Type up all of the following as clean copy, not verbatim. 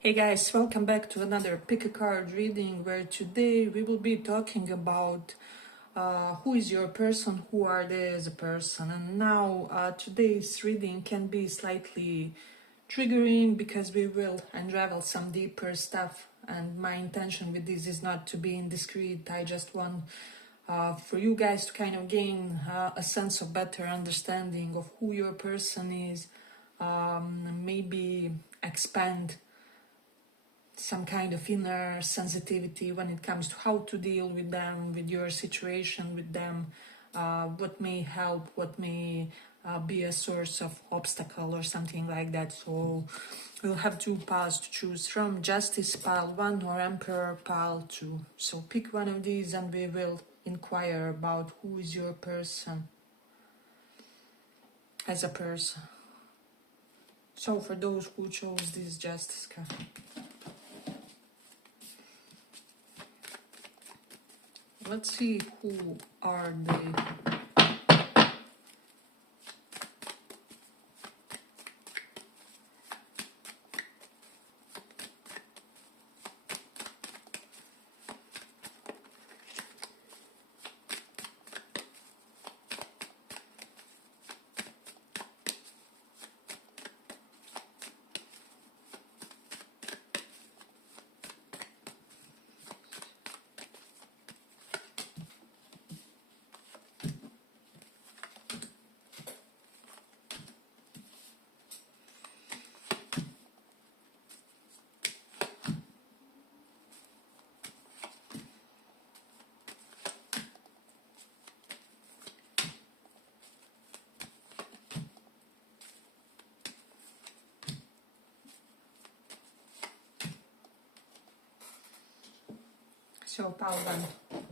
Hey guys, welcome back to another pick a card reading, where today we will be talking about who is your person, who are they as a person. And now today's reading can be slightly triggering because we will unravel some deeper stuff, and my intention with this is not to be indiscreet. I just want for you guys to kind of gain a sense of better understanding of who your person is, maybe expand some kind of inner sensitivity when it comes to how to deal with them, with your situation with them, what may help, what may be a source of obstacle or something like that. So we'll have two piles to choose from: Justice pile 1 or Emperor pile 2. So pick one of these and we will inquire about who is your person as a person. So for those who chose this Justice card, let's see who are they. So pile 1.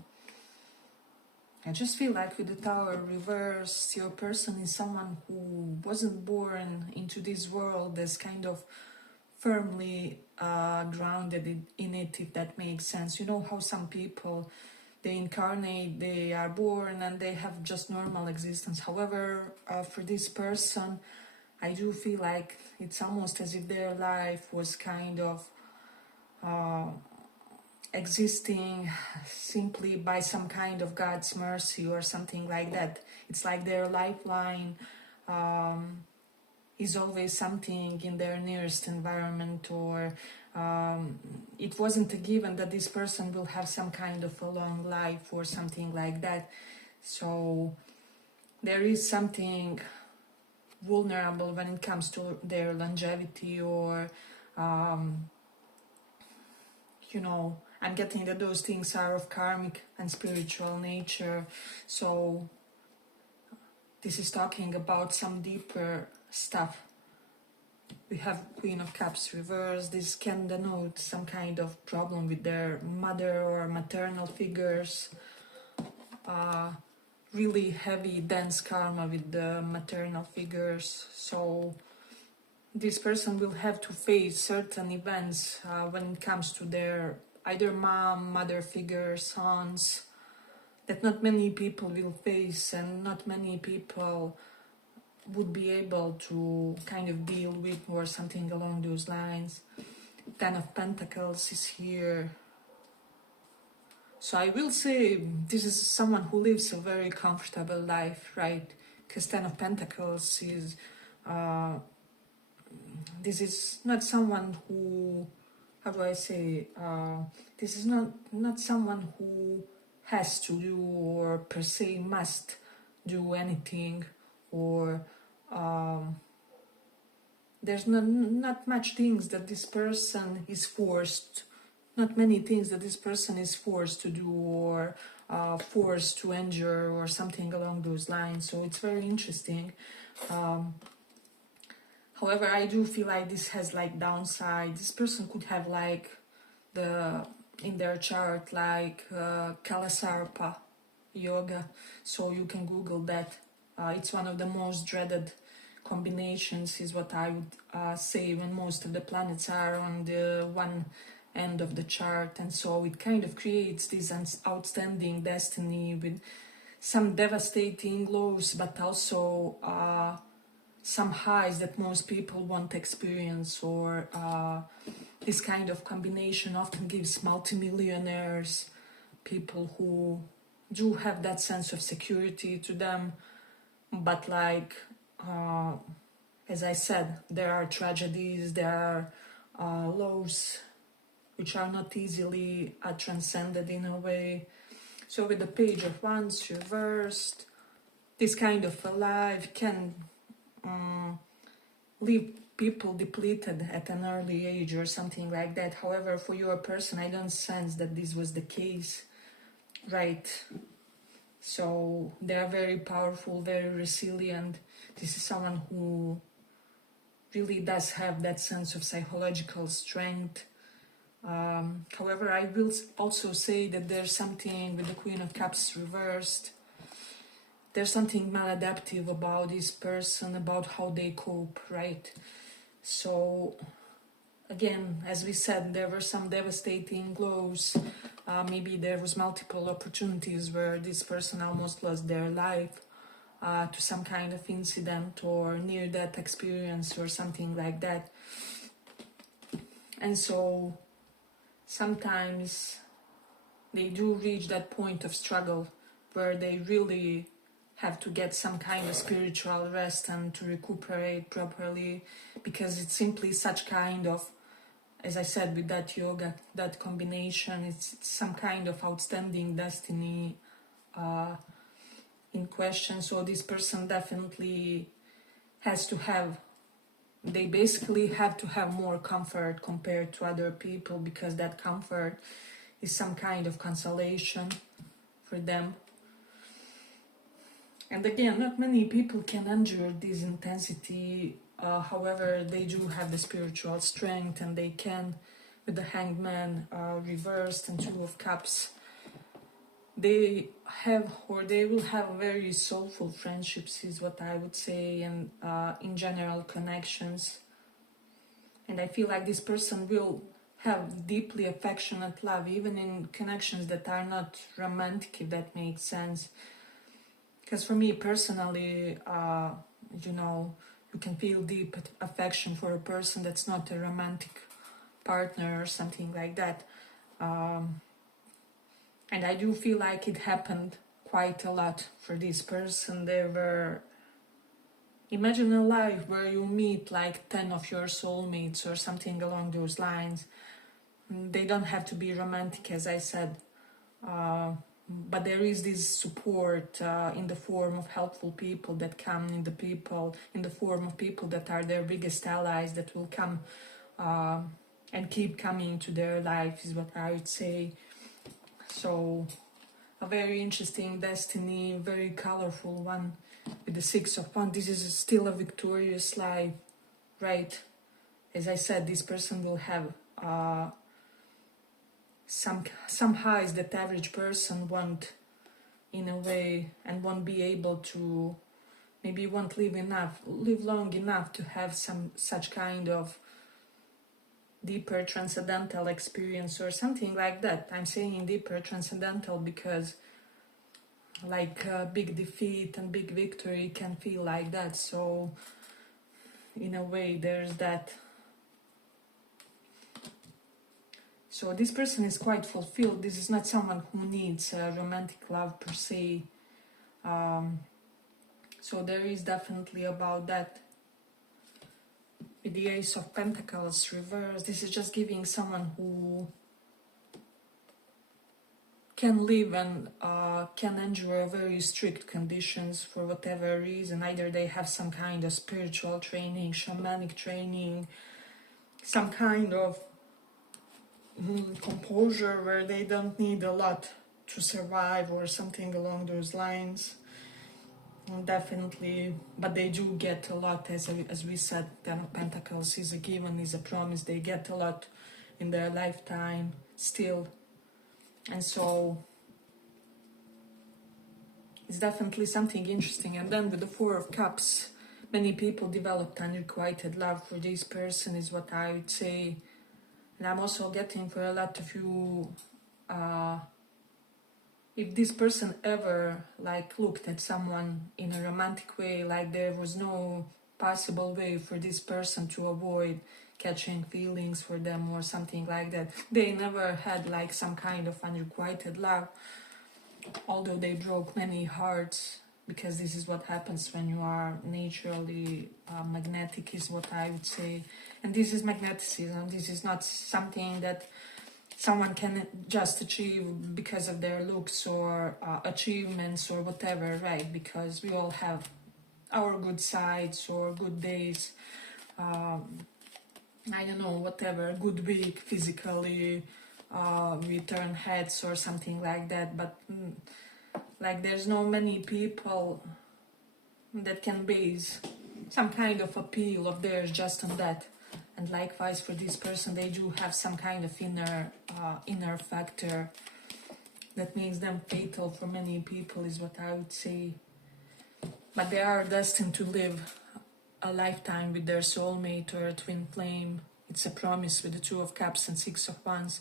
I just feel like with the Tower reverse, your person is someone who wasn't born into this world as kind of firmly grounded in it, if that makes sense. You know how some people, they incarnate, they are born and they have just normal existence. However, for this person, I do feel like it's almost as if their life was kind of existing simply by some kind of God's mercy or something like that. It's like their lifeline is always something in their nearest environment, or it wasn't a given that this person will have some kind of a long life or something like that. So there is something vulnerable when it comes to their longevity, or you know, I'm getting that those things are of karmic and spiritual nature. So this is talking about some deeper stuff. We have Queen of Cups reversed. This can denote some kind of problem with their mother or maternal figures. Really heavy, dense karma with the maternal figures. So this person will have to face certain events when it comes to their either mom, mother figure, sons, that not many people will face and not many people would be able to kind of deal with, or something along those lines. 10 of Pentacles is here. So I will say this is someone who lives a very comfortable life, right? Because 10 of Pentacles is this is not someone who, how do I say, this is not someone who has to do or per se must do anything, or there's not much things that this person is forced, not many things that this person is forced to do, or forced to endure, or something along those lines. So it's very interesting. However, I do feel like this has like downside. This person could have like in their chart like Kalasarpa yoga. So you can Google that. It's one of the most dreaded combinations, is what I would say, when most of the planets are on the one end of the chart. And so it kind of creates this outstanding destiny with some devastating lows, but also some highs that most people won't experience, or this kind of combination often gives multimillionaires, people who do have that sense of security to them, but like as I said, there are tragedies, there are lows which are not easily transcended in a way. So with the Page of Wands reversed, this kind of a life can leave people depleted at an early age or something like that. However, for your person, I don't sense that this was the case, right? So they are very powerful, very resilient. This is someone who really does have that sense of psychological strength. However, I will also say that there's something with the Queen of Cups reversed. There's something maladaptive about this person, about how they cope, right? So, again, as we said, there were some devastating blows. Maybe there was multiple opportunities where this person almost lost their life to some kind of incident or near-death experience or something like that. And so sometimes they do reach that point of struggle where they really have to get some kind of spiritual rest and to recuperate properly, because it's simply such kind of, as I said, with that yoga, that combination, it's some kind of outstanding destiny in question. So this person definitely has to have, they basically have to have more comfort compared to other people, because that comfort is some kind of consolation for them. And again, not many people can endure this intensity. However, they do have the spiritual strength, and they can, with the Hangman reversed and Two of Cups, they have, or they will have very soulful friendships, is what I would say, and in general connections. And I feel like this person will have deeply affectionate love, even in connections that are not romantic, if that makes sense. Because for me personally, you can feel deep affection for a person that's not a romantic partner or something like that. And I do feel like it happened quite a lot for this person. There were, imagine a life where you meet like 10 of your soulmates or something along those lines. They don't have to be romantic, as I said. But there is this support in the form of helpful people that come in the form of people that are their biggest allies, that will come and keep coming to their life, is what I would say. So a very interesting destiny, very colorful one with the Six of Wands. This is still a victorious life, right? As I said, this person will have some highs that average person won't, in a way, and won't be able to, maybe won't live long enough to have some such kind of deeper transcendental experience or something like that. I'm saying deeper transcendental because like big defeat and big victory can feel like that. So in a way there's that. So this person is quite fulfilled. This is not someone who needs romantic love per se. So there is definitely about that. With the Ace of Pentacles reversed, this is just giving someone who can live and can endure very strict conditions for whatever reason. Either they have some kind of spiritual training, shamanic training, some kind of composure where they don't need a lot to survive or something along those lines. Definitely, but they do get a lot, as we said. Ten of Pentacles is a given, is a promise. They get a lot in their lifetime still, and so it's definitely something interesting. And then with the Four of Cups, many people developed unrequited love for this person, is what I would say. And I'm also getting for a lot of you, if this person ever like looked at someone in a romantic way, like there was no possible way for this person to avoid catching feelings for them or something like that. They never had like some kind of unrequited love, although they broke many hearts, because this is what happens when you are naturally magnetic, is what I would say. And this is magnetism. This is not something that someone can just achieve because of their looks or achievements or whatever, right? Because we all have our good sides or good days, I don't know, whatever, good week physically, we turn heads or something like that. But like there's no many people that can base some kind of appeal of theirs just on that. And likewise for this person, they do have some kind of inner factor that makes them fatal for many people, is what I would say. But they are destined to live a lifetime with their soulmate or a twin flame. It's a promise with the Two of Cups and Six of Wands.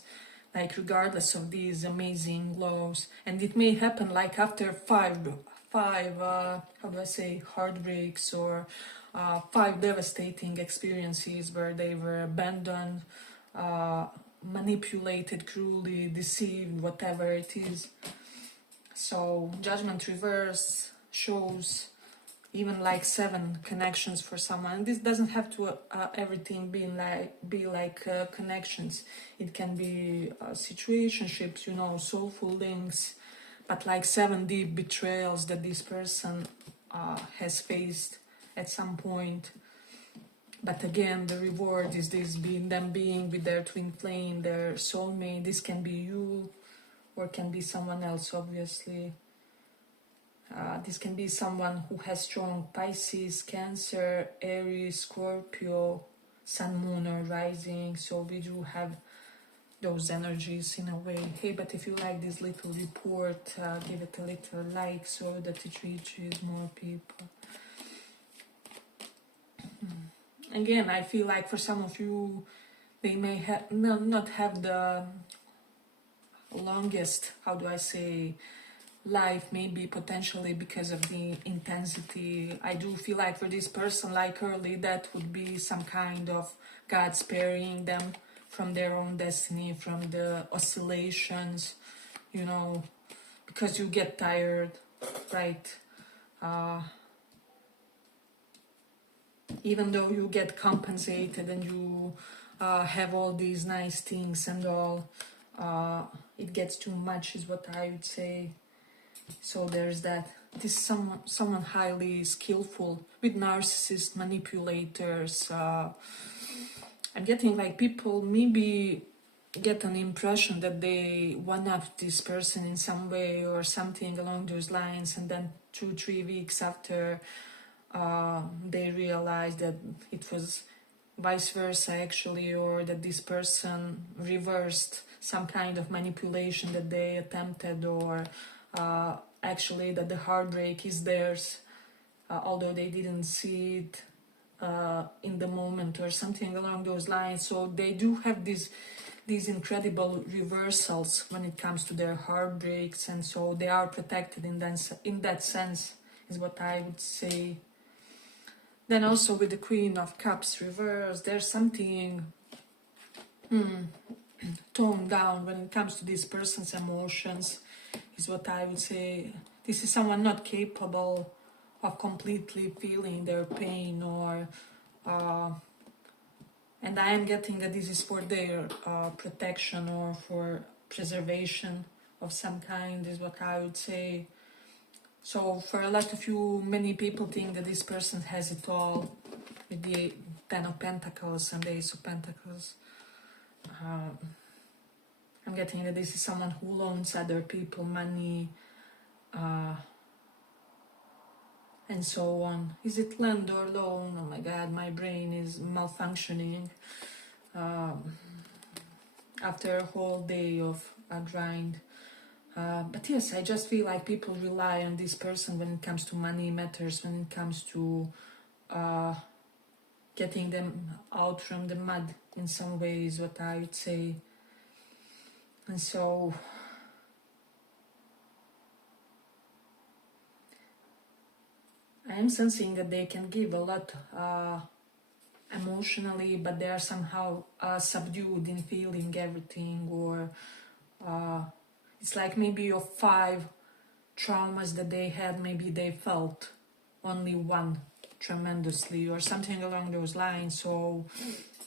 Like regardless of these amazing lows, and it may happen like after five how do I say, heartbreaks, or 5 devastating experiences where they were abandoned, manipulated, cruelly deceived, whatever it is. So Judgment reverse shows even like 7 connections for someone. This doesn't have to everything be like connections. It can be situationships, you know, soulful links, but like 7 deep betrayals that this person has faced at some point. But again, the reward is this, them being with their twin flame, their soulmate. This can be you, or can be someone else, obviously. This can be someone who has strong Pisces, Cancer, Aries, Scorpio, Sun, Moon, or Rising. So we do have those energies in a way. Hey, but if you like this little report, give it a little like so that it reaches more people. Again, I feel like for some of you, they may not have the longest, how do I say, life, maybe potentially because of the intensity. I do feel like for this person, like early, that would be some kind of God sparing them from their own destiny, from the oscillations, you know, because you get tired, right? Even though you get compensated and you have all these nice things and all, it gets too much, is what I would say. So there's that. This is someone highly skillful with narcissists, manipulators. I'm getting like people maybe get an impression that they one-up this person in some way or something along those lines, and then 2-3 weeks after they realize that it was vice versa actually, or that this person reversed some kind of manipulation that they attempted, or actually that the heartbreak is theirs, although they didn't see it in the moment or something along those lines. So they do have these incredible reversals when it comes to their heartbreaks, and so they are protected in that sense, is what I would say. Then also with the Queen of Cups reverse, there's something toned down when it comes to this person's emotions, is what I would say. This is someone not capable of completely feeling their pain, or and I am getting that this is for their protection or for preservation of some kind, is what I would say. So for a lot of you, many people think that this person has it all with the 10 of Pentacles and the Ace of Pentacles. I'm getting that this is someone who loans other people money, and so on. Is it lend or loan? Oh my god, my brain is malfunctioning after a whole day of a grind. But yes, I just feel like people rely on this person when it comes to money matters, when it comes to getting them out from the mud in some ways, what I would say. And so I am sensing that they can give a lot emotionally, but they are somehow subdued in feeling everything, or it's like maybe of 5 traumas that they had, maybe they felt only one tremendously, or something along those lines. So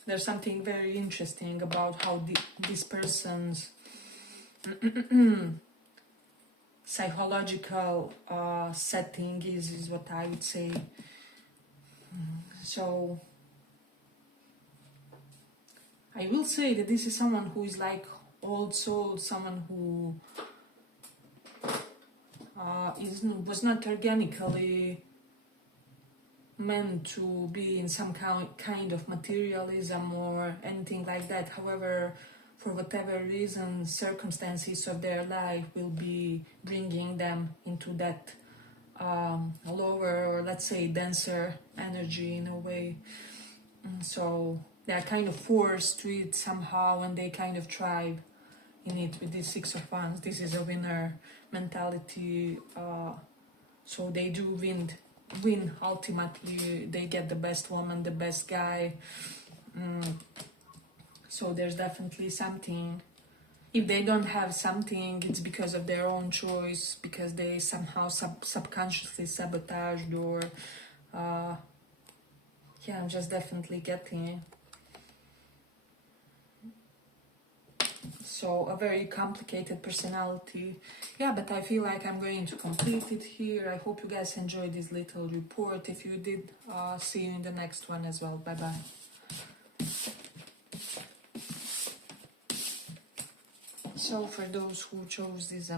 there's something very interesting about how this person's psychological setting is what I would say. So I will say that this is someone who is like old soul, someone who was not organically meant to be in some kind of materialism or anything like that. However, for whatever reason, circumstances of their life will be bringing them into that lower, or let's say denser energy in a way. And so they are kind of forced to it somehow, and they kind of thrive in it with this 6 of Wands. This is a winner mentality, so they do win ultimately. They get the best woman, the best guy. So there's definitely something. If they don't have something, it's because of their own choice, because they somehow subconsciously sabotaged, or yeah, I'm just definitely getting it. So a very complicated personality. Yeah, but I feel like I'm going to complete it here. I hope you guys enjoyed this little report. If you did, see you in the next one as well. Bye bye. So for those who chose this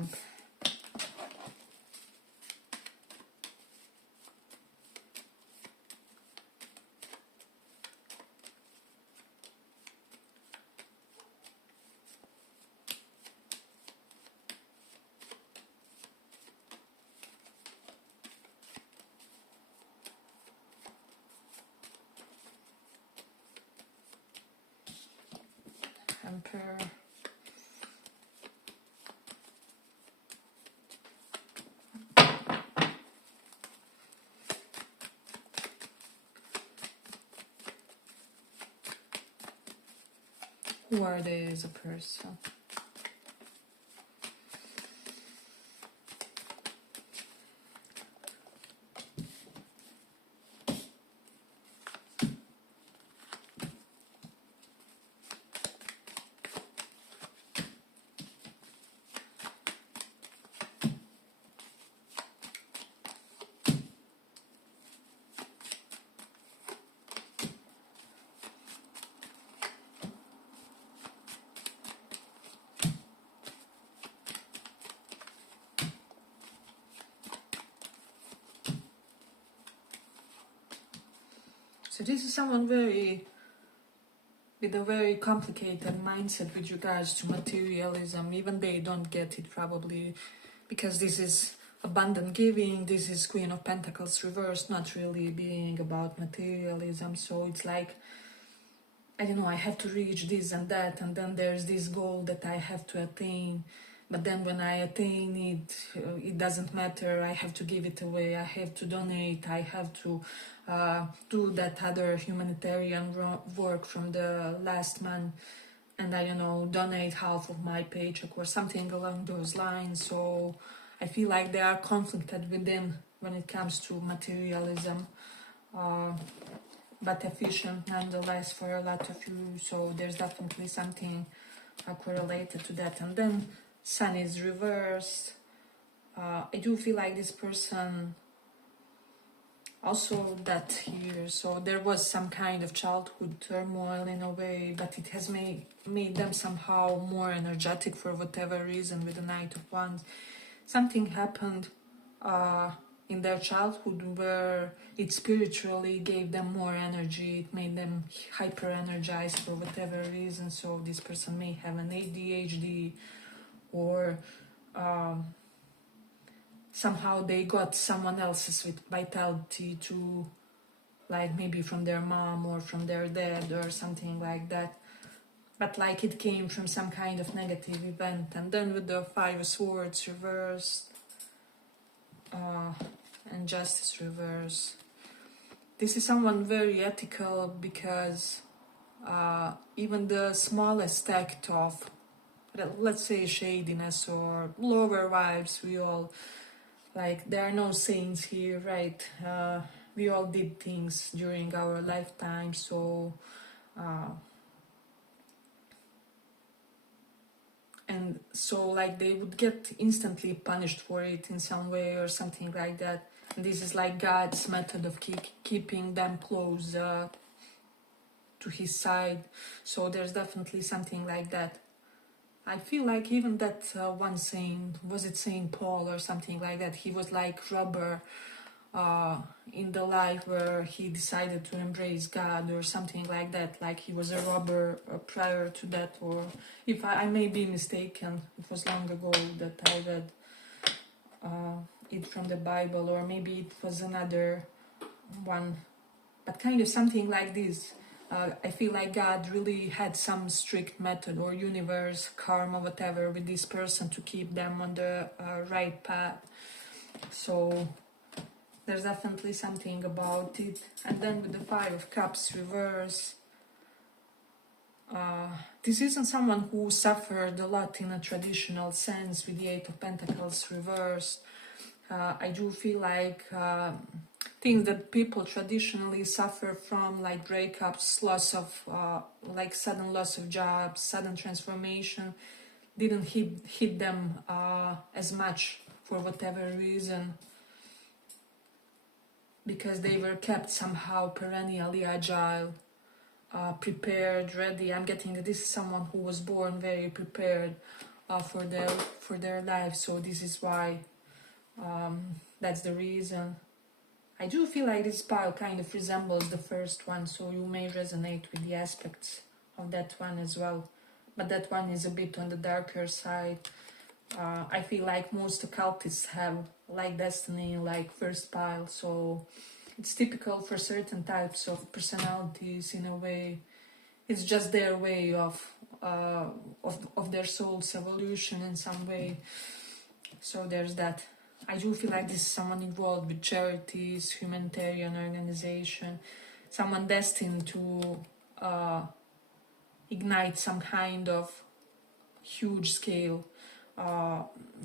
Emperor, who are they as a person? So this is someone with a very complicated mindset with regards to materialism. Even they don't get it probably, because this is abundant giving, this is Queen of Pentacles reversed, not really being about materialism. So it's like, I don't know, I have to reach this and that, and then there's this goal that I have to attain. But then when I attain it, it doesn't matter. I have to give it away. I have to donate. I have to do that other humanitarian work from the last month. And I don't know, donate half of my paycheck or something along those lines. So I feel like they are conflicted within when it comes to materialism. But efficient nonetheless for a lot of you. So there's definitely something correlated to that. And then Sun is reversed. I do feel like this person also that here, so there was some kind of childhood turmoil in a way, but it has made them somehow more energetic for whatever reason with the Knight of Wands. Something happened in their childhood where it spiritually gave them more energy, it made them hyper energized for whatever reason. So this person may have an ADHD, or somehow they got someone else's vitality to, like maybe from their mom or from their dad or something like that, but like it came from some kind of negative event. And then with the 5 of Swords reversed and Justice reversed, this is someone very ethical, because even the smallest act of, let's say, shadiness or lower vibes, we all, like, there are no saints here, right? We all did things during our lifetime, so and so, like, they would get instantly punished for it in some way or something like that. And this is like God's method of keeping them close to his side. So there's definitely something like that. I feel like even that one saint, was it Saint Paul or something like that, he was like robber in the life where he decided to embrace God or something like that, like he was a robber prior to that, or if I may be mistaken, it was long ago that I read it from the Bible, or maybe it was another one, but kind of something like this. I feel like God really had some strict method, or universe, karma, whatever, with this person to keep them on the right path. So there's definitely something about it. And then with the Five of Cups reverse, this isn't someone who suffered a lot in a traditional sense with the Eight of Pentacles reversed. I do feel like things that people traditionally suffer from, like breakups, loss of, like sudden loss of jobs, sudden transformation, didn't hit them as much for whatever reason, because they were kept somehow perennially agile, prepared, ready. I'm getting that this is someone who was born very prepared for their life. So this is why, that's the reason. I do feel like this pile kind of resembles the first one, so you may resonate with the aspects of that one as well. But that one is a bit on the darker side. I feel like most occultists have like destiny, like first pile, so it's typical for certain types of personalities in a way. It's just their way of their soul's evolution in some way. So there's that. I do feel like this is someone involved with charities, humanitarian organization, someone destined to ignite some kind of huge scale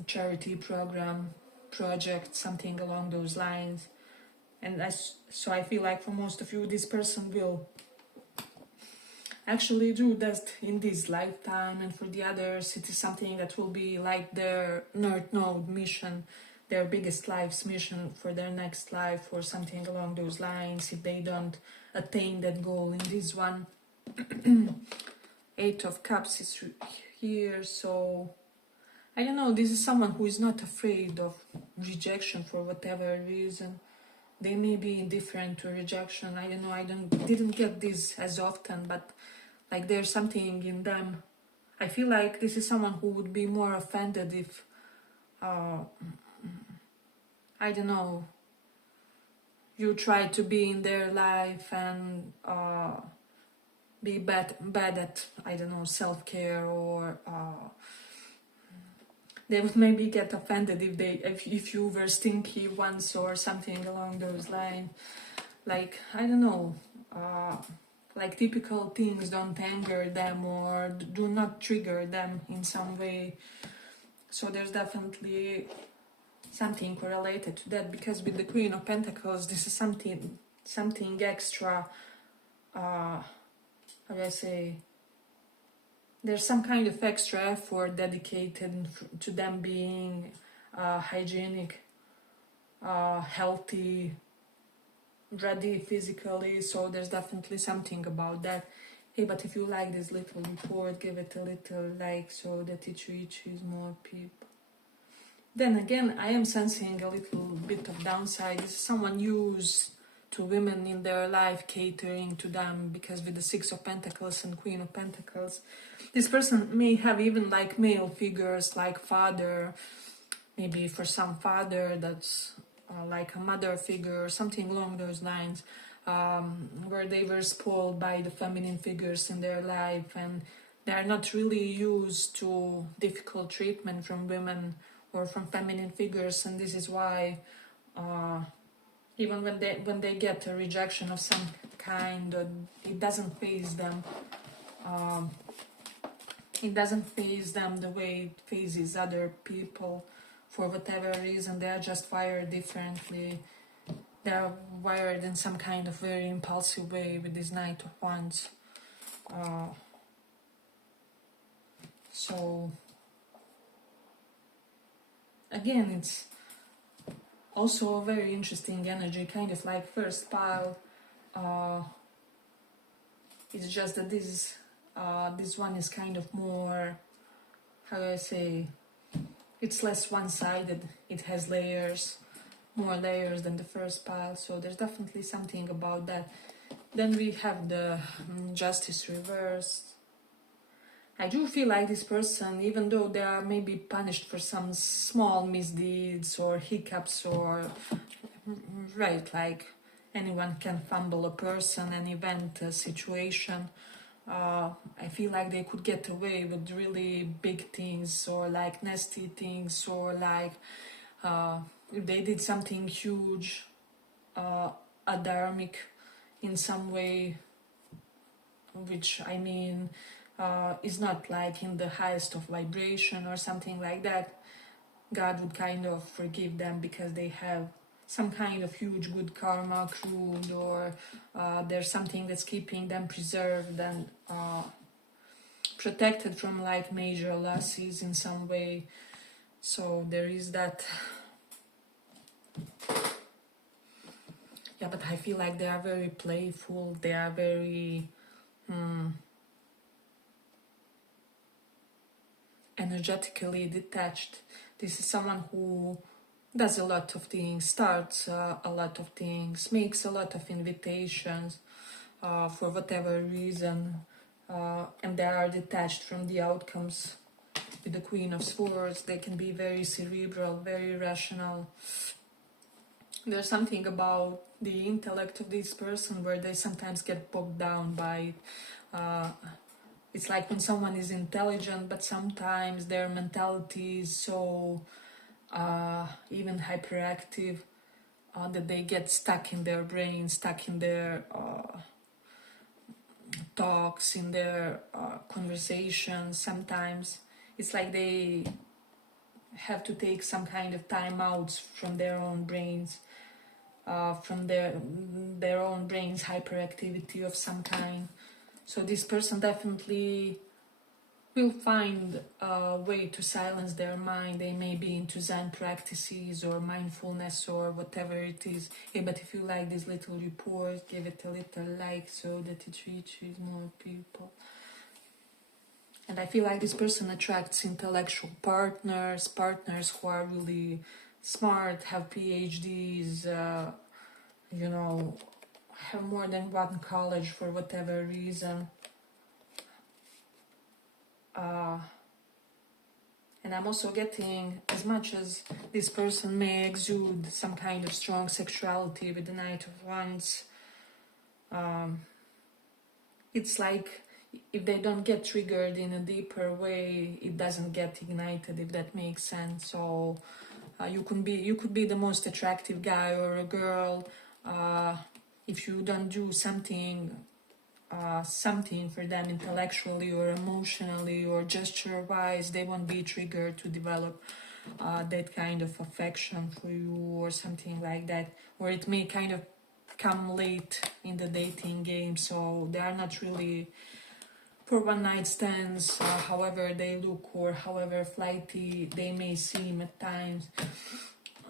charity program, project, something along those lines. And so I feel like for most of you, this person will actually do that in this lifetime, and for the others, it is something that will be like their North Node mission, their biggest life's mission for their next life, or something along those lines, if they don't attain that goal in this one. Eight of Cups is here, so I don't know, this is someone who is not afraid of rejection for whatever reason. They may be indifferent to rejection. I don't know, didn't get this as often, but like there's something in them. I feel like this is someone who would be more offended if, I don't know, you try to be in their life and be bad at, I don't know, self-care, or they would maybe get offended if you were stinky once or something along those lines. Like, I don't know, like typical things don't anger them or do not trigger them in some way. So there's definitely something correlated to that, because with the Queen of Pentacles, this is something extra, how do I say, there's some kind of extra effort dedicated to them being hygienic, healthy, ready physically. So there's definitely something about that. Hey, but if you like this little report, give it a little like so that it reaches more people. Then again, I am sensing a little bit of downside. This is someone used to women in their life, catering to them, because with the Six of Pentacles and Queen of Pentacles, this person may have even like male figures, like father, maybe for some father that's like a mother figure or something along those lines, where they were spoiled by the feminine figures in their life, and they are not really used to difficult treatment from women or from feminine figures, and this is why even when they get a rejection of some kind, or it doesn't faze them. It doesn't faze them the way it phases other people. For whatever reason, they are just wired differently. They are wired in some kind of very impulsive way with this Knight of Wands. So again, it's also a very interesting energy, kind of like first pile. It's just that this one is kind of more, how do I say, it's less one-sided. It has layers, more layers than the first pile, so there's definitely something about that. Then we have the Justice reversed. I do feel like this person, even though they are maybe punished for some small misdeeds or hiccups, or right, like anyone can fumble a person, an event, a situation. I feel like they could get away with really big things, or like nasty things, or like if they did something huge, adharmic in some way, which I mean is not like in the highest of vibration or something like that, God would kind of forgive them because they have some kind of huge good karma accrued, or there's something that's keeping them preserved and protected from like major losses in some way. So there is that. Yeah, but I feel like they are very playful, they are very energetically detached. This is someone who does a lot of things, starts a lot of things, makes a lot of invitations for whatever reason, and they are detached from the outcomes. With the Queen of Swords, they can be very cerebral, very rational. There's something about the intellect of this person where they sometimes get bogged down by it. It's like when someone is intelligent, but sometimes their mentality is so even hyperactive that they get stuck in their brain, stuck in their talks, in their conversations. Sometimes it's like they have to take some kind of time outs from their own brains, from their own brain's hyperactivity of some kind. So this person definitely will find a way to silence their mind. They may be into Zen practices or mindfulness or whatever it is. Hey, but if you like this little report, give it a little like so that it reaches more people. And I feel like this person attracts intellectual partners who are really smart, have PhDs, have more than one college for whatever reason. And I'm also getting, as much as this person may exude some kind of strong sexuality with the Knight of Wands, it's like if they don't get triggered in a deeper way, it doesn't get ignited, if that makes sense. So you could be the most attractive guy or a girl, if you don't do something for them intellectually or emotionally or gesture-wise, they won't be triggered to develop that kind of affection for you or something like that. Or it may kind of come late in the dating game, so they are not really for one-night stands, however they look or however flighty they may seem at times.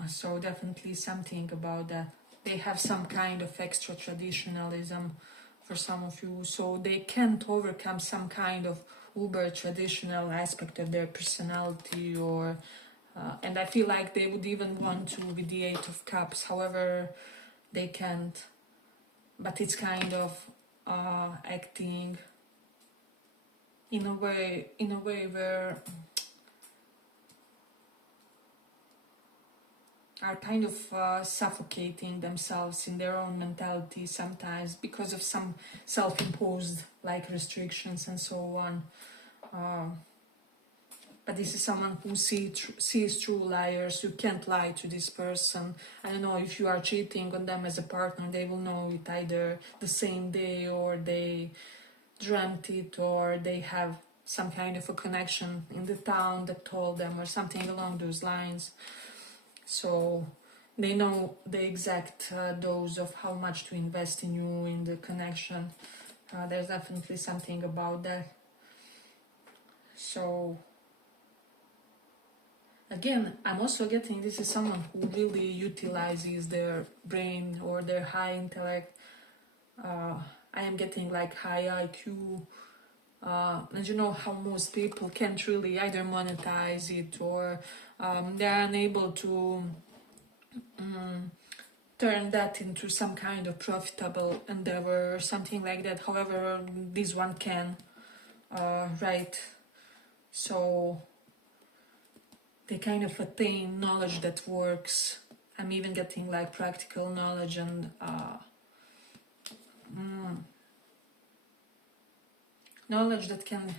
So definitely something about that. They have some kind of extra traditionalism for some of you, so they can't overcome some kind of uber traditional aspect of their personality, or and I feel like they would even want to with the Eight of Cups, however they can't, but it's kind of acting in a way where are kind of suffocating themselves in their own mentality sometimes because of some self-imposed like restrictions and so on. But this is someone who sees through liars. You can't lie to this person. I don't know, if you are cheating on them as a partner, they will know it either the same day, or they dreamt it, or they have some kind of a connection in the town that told them, or something along those lines. So they know the exact dose of how much to invest in you, in the connection. There's definitely something about that. So again, I'm also getting this is someone who really utilizes their brain or their high intellect. I am getting like high IQ. And you know how most people can't really either monetize it, or they're unable to turn that into some kind of profitable endeavor or something like that. However, this one can, right? So they kind of attain knowledge that works. I'm even getting like practical knowledge and knowledge that can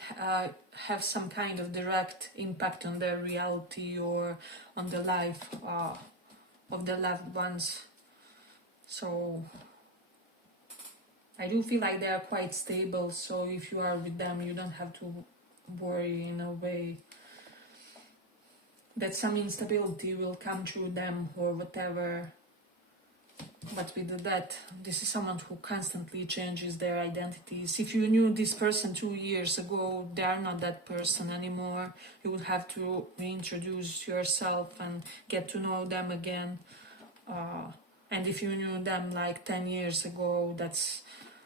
have some kind of direct impact on their reality or on the life of their loved ones. So I do feel like they are quite stable, so if you are with them, you don't have to worry in a way that some instability will come through them or whatever. But with that, this is someone who constantly changes their identities. If you knew this person 2 years ago, they are not that person anymore. You would have to reintroduce yourself and get to know them again. And if you knew them like 10 years ago, that's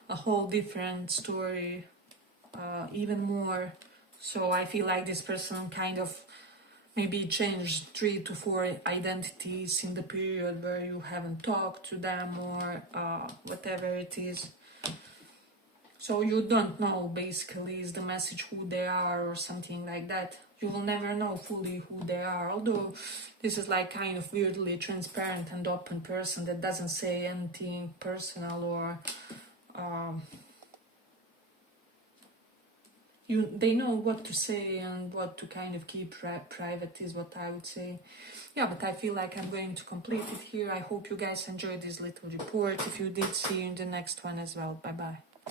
a whole different story, even more. So I feel like this person kind of maybe changed 3 to 4 identities in the period where you haven't talked to them, or whatever it is. So you don't know, basically, is the message who they are or something like that. You will never know fully who they are, although this is like kind of weirdly transparent and open person that doesn't say anything personal, or they know what to say and what to kind of keep private, is what I would say. Yeah, but I feel like I'm going to complete it here. I hope you guys enjoyed this little report. If you did, see you in the next one as well. Bye bye.